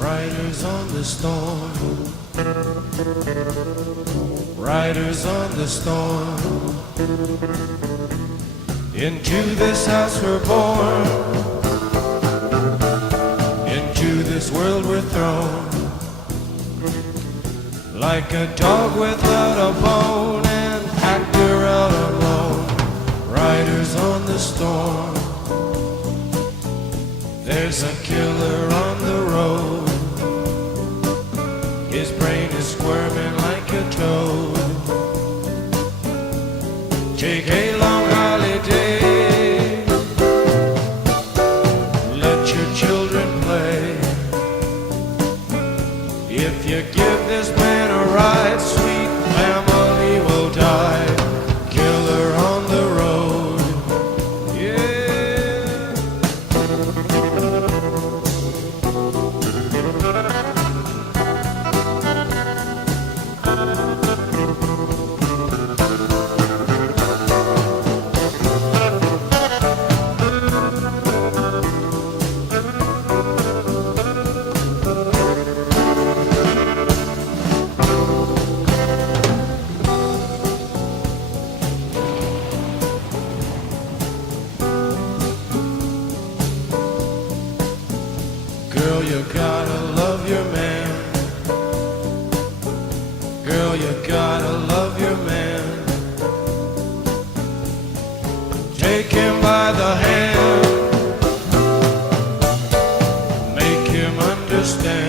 Riders on the storm, riders on the storm. Into this house we're born, into this world we're thrown. Like a dog without a bone, an actor out alone. Riders on the storm. There's a killer on the road. His brain is squirming like a toad. Take a long holiday. Let your children play. If you give this man a ride, sweet family will die. Killer on the road. Yeah. Girl, you gotta love your man. Girl, you gotta love your man. Take him by the hand. Make him understand.